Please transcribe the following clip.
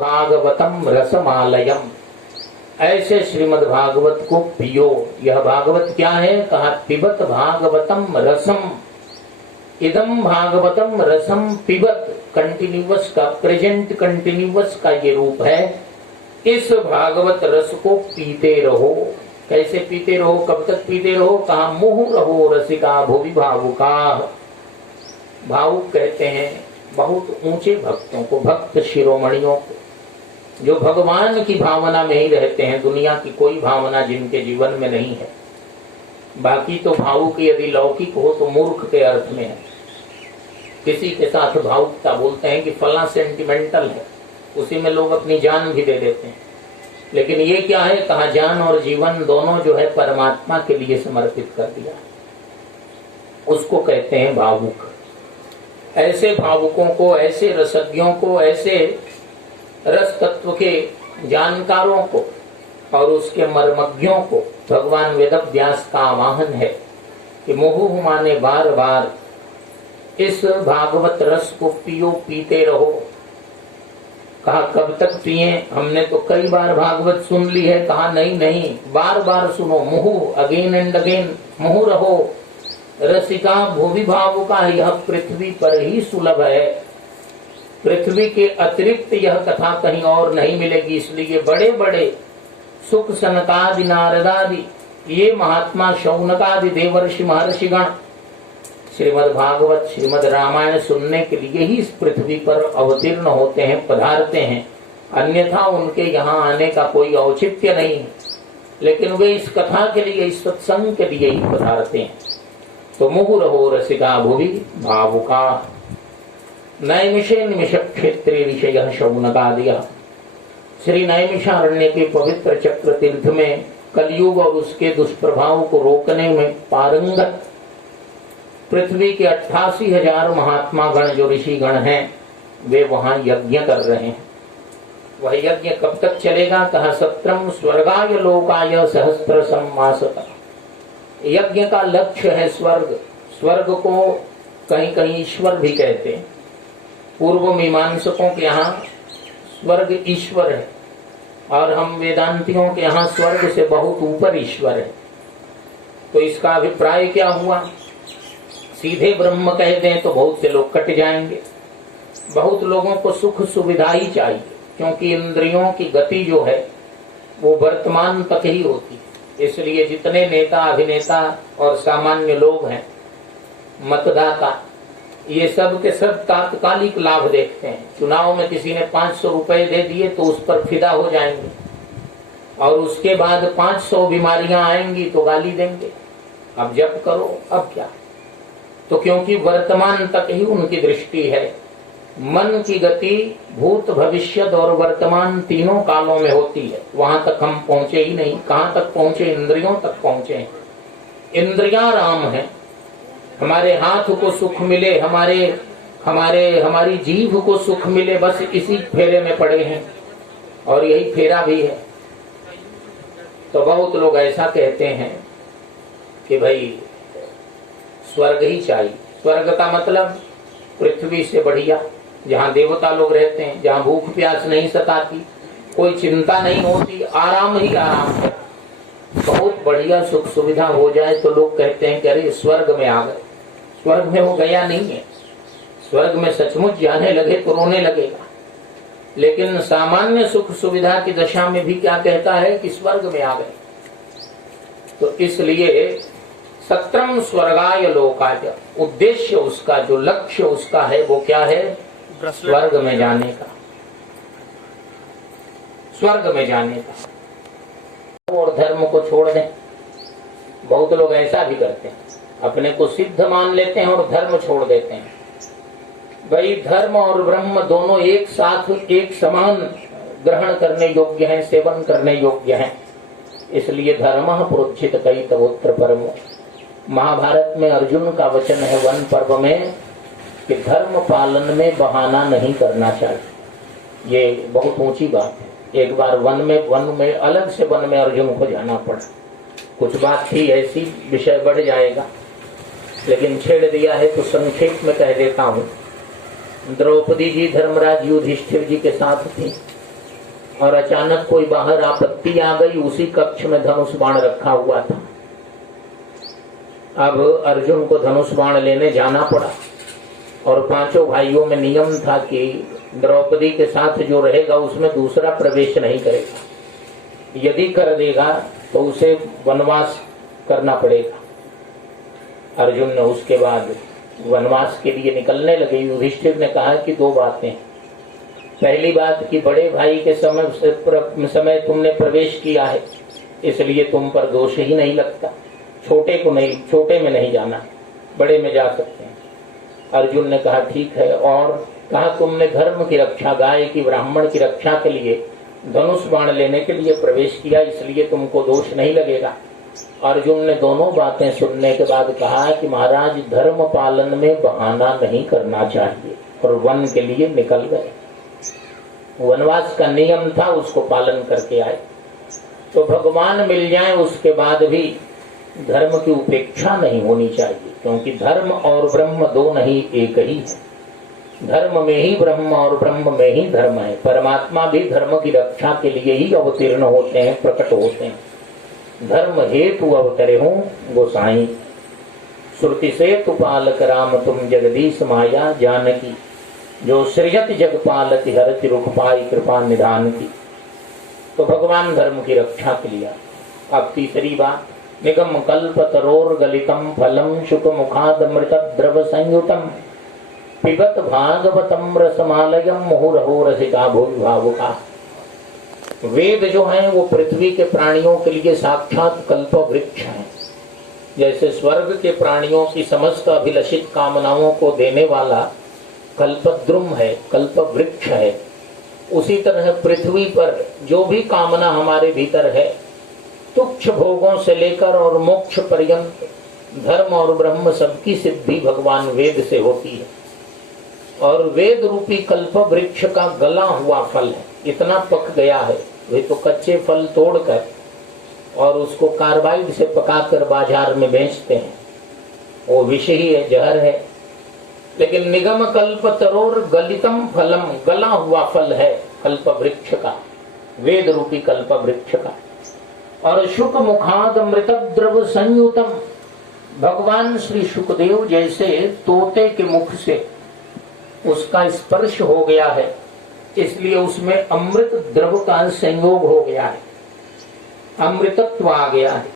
भागवतम रसमालयम, ऐसे श्रीमद् भागवत को पियो। यह भागवत क्या है? कहा पिबत भागवतम रसम, इदम भागवतम रसम पिबत। कंटिन्यूअस का, प्रेजेंट कंटिन्यूअस का ये रूप है। इस भागवत रस को पीते रहो। कैसे पीते रहो? कब तक पीते रहो? कहा मुहु रहो रसिका भुवि भावुका। भावुक कहते हैं बहुत ऊंचे भक्तों को, भक्त शिरोमणियों को, जो भगवान की भावना में ही रहते हैं, दुनिया की कोई भावना जिनके जीवन में नहीं है। बाकी तो भावुक यदि लौकिक हो तो मूर्ख के अर्थ में है। किसी के साथ भावुकता बोलते हैं कि फला सेंटिमेंटल है, उसी में लोग अपनी जान भी दे देते हैं। लेकिन ये क्या है? कहा जान और जीवन दोनों जो है परमात्मा के लिए समर्पित कर दिया, उसको कहते हैं भावुक। ऐसे भावुकों को, ऐसे रसज्ञों को, ऐसे रस तत्व के जानकारों को और उसके मर्मज्ञों को भगवान वेदव्यास का आवाहन है कि मुहुः माने बार बार इस भागवत रस को पियो, पीते रहो। कहा कब तक पिए? हमने तो कई बार भागवत सुन ली है। कहा नहीं नहीं, बार बार सुनो। मुहुः, अगेन एंड अगेन। मुहुः रहो रसिका भुवि भावुका। यह पृथ्वी पर ही सुलभ है, पृथ्वी के अतिरिक्त यह कथा कहीं और नहीं मिलेगी। इसलिए बड़े बड़े सुख सनकादि नारदादि, ये महात्मा शौनकादि देवर्षि महर्षिगण श्रीमद् भागवत, श्रीमद् रामायण सुनने के लिए ही इस पृथ्वी पर अवतीर्ण होते हैं, पधारते हैं। अन्यथा उनके यहाँ आने का कोई औचित्य नहीं है, लेकिन वे इस कथा के लिए, इस सत्संग के लिए ही पधारते हैं। तो मुहुः रहो रसिका भुवि भावुका। नैमिषे निमिष क्षेत्रे विषय शौनकादयः। श्री नैमिषारण्य के पवित्र चक्र तीर्थ में कलयुग और उसके दुष्प्रभाव को रोकने में पारंगत पृथ्वी के 88,000 महात्मा गण, जो ऋषि गण हैं, वे वहां यज्ञ कर रहे हैं। वह यज्ञ कब तक चलेगा? कहा सत्रम स्वर्गाय लोकाय सहस्त्र सम्मासता। यज्ञ का लक्ष्य है स्वर्ग। स्वर्ग को कहीं कहीं ईश्वर भी कहते हैं। पूर्व मीमांसकों के यहाँ स्वर्ग ईश्वर है और हम वेदांतियों के यहाँ स्वर्ग से बहुत ऊपर ईश्वर है। तो इसका अभिप्राय क्या हुआ? सीधे ब्रह्म कह दें तो बहुत से लोग कट जाएंगे। बहुत लोगों को सुख सुविधा ही चाहिए, क्योंकि इंद्रियों की गति जो है वो वर्तमान तक ही होती है। इसलिए जितने नेता, अभिनेता और सामान्य लोग हैं, मतदाता, ये सब के सब तात्कालिक लाभ देखते हैं। चुनाव में किसी ने 500 रुपए दे दिए तो उस पर फिदा हो जाएंगे, और उसके बाद 500 बीमारियां आएंगी तो गाली देंगे, अब जब करो, अब क्या। तो क्योंकि वर्तमान तक ही उनकी दृष्टि है। मन की गति भूत, भविष्य और वर्तमान तीनों कालों में होती है। वहां तक हम पहुंचे ही नहीं। कहां तक पहुंचे? इंद्रियों तक पहुंचे हैं। इंद्रियां राम है। हमारे हाथ को सुख मिले, हमारी जीभ को सुख मिले, बस इसी फेरे में पड़े हैं, और यही फेरा भी है। तो बहुत लोग ऐसा कहते हैं कि भाई स्वर्ग ही चाहिए। स्वर्ग का मतलब पृथ्वी से बढ़िया, जहाँ देवता लोग रहते हैं, जहाँ भूख प्यास नहीं सताती, कोई चिंता नहीं होती, आराम ही आराम है। बहुत बढ़िया सुख सुविधा हो जाए तो लोग कहते हैं कि अरे स्वर्ग में आ गए। स्वर्ग में वो गया नहीं है। स्वर्ग में सचमुच जाने लगे तो रोने लगेगा। लेकिन सामान्य सुख सुविधा की दशा में भी क्या कहता है कि स्वर्ग में आ गए। तो इसलिए सत्रम स्वर्गाय लोकाय, उद्देश्य उसका, जो लक्ष्य उसका है वो क्या है? स्वर्ग में जाने का, स्वर्ग में जाने का। और धर्म को छोड़ दें। बहुत लोग ऐसा भी करते हैं, अपने को सिद्ध मान लेते हैं और धर्म छोड़ देते हैं। भाई धर्म और ब्रह्म दोनों एक साथ, एक समान ग्रहण करने योग्य हैं, सेवन करने योग्य हैं। इसलिए धर्म प्रोज्झित कई तवोत्र परमो। महाभारत में अर्जुन का वचन है वन पर्व में कि धर्म पालन में बहाना नहीं करना चाहिए। ये बहुत ऊंची बात है। एक बार वन में अलग से वन में अर्जुन को जाना पड़ा। कुछ बात थी ऐसी, विषय बढ़ जाएगा, लेकिन छेड़ दिया है तो संक्षेप में कह देता हूँ। द्रौपदी जी धर्मराज युधिष्ठिर जी के साथ थी। और अचानक कोई बाहर आपत्ति आ गई, उसी कक्ष में धनुष बाण रखा हुआ था। अब अर्जुन को धनुष बाण लेने जाना पड़ा और पांचों भाइयों में नियम था कि द्रौपदी के साथ जो रहेगा उसमें दूसरा प्रवेश नहीं करेगा, यदि कर देगा तो उसे वनवास करना पड़ेगा। अर्जुन ने उसके बाद वनवास के लिए निकलने लगे। युधिष्ठिर ने कहा कि दो बातें। पहली बात कि बड़े भाई के समय तुमने प्रवेश किया है, इसलिए तुम पर दोष ही नहीं लगता। छोटे में नहीं जाना, बड़े में जा सकते हैं। अर्जुन ने कहा ठीक है। और कहा तुमने धर्म की रक्षा, गाय की, ब्राह्मण की रक्षा के लिए धनुष बाण लेने के लिए प्रवेश किया, इसलिए तुमको दोष नहीं लगेगा। अर्जुन ने दोनों बातें सुनने के बाद कहा कि महाराज, धर्म पालन में बहाना नहीं करना चाहिए, और वन के लिए निकल गए। वनवास का नियम था, उसको पालन करके आए। तो भगवान मिल जाए उसके बाद भी धर्म की उपेक्षा नहीं होनी चाहिए, क्योंकि धर्म और ब्रह्म दो नहीं, एक ही है। धर्म में ही ब्रह्म और ब्रह्म में ही धर्म है। परमात्मा भी धर्म की रक्षा के लिए ही अवतीर्ण होते हैं, प्रकट होते हैं। धर्म हेतु अवतरे हूँ गोसाई, श्रुति से तु पालक राम तुम जगदीश माया जानकी, जो सृजत जग पालक हरति रुख पाई कृपा निधान की। तो भगवान धर्म की रक्षा के लिए। अब तीसरी बात, निगम कल्प तरोर गलितम फलम शुक मुखादमृत द्रव संयुतम पिबत भागवतम रसमालयम मुहुरहो रसिका भूमि भावुका। वेद जो हैं वो पृथ्वी के प्राणियों के लिए साक्षात कल्प वृक्ष हैं। जैसे स्वर्ग के प्राणियों की समस्त अभिलषित कामनाओं को देने वाला कल्पद्रुम है, कल्प वृक्ष है, उसी तरह पृथ्वी पर जो भी कामना हमारे भीतर है, तुच्छ भोगों से लेकर और मोक्ष पर्यंत धर्म और ब्रह्म सबकी सिद्धि भगवान वेद से होती है। और वेद रूपी कल्प वृक्ष का गला हुआ फल है, इतना पक गया है, वे तो कच्चे फल तोड़कर और उसको कार्बाइड से पकाकर बाजार में बेचते हैं, वो विष ही है, जहर है। लेकिन निगम कल्प तरोर गलितम फलम, गला हुआ फल है कल्प वृक्ष का, वेद रूपी कल्प वृक्ष का। और शुक मुखाद अमृत द्रव संयुतम, भगवान श्री शुकदेव जैसे तोते के मुख से उसका स्पर्श हो गया है, इसलिए उसमें अमृत द्रव का संयोग हो गया है, अमृतत्व आ गया है।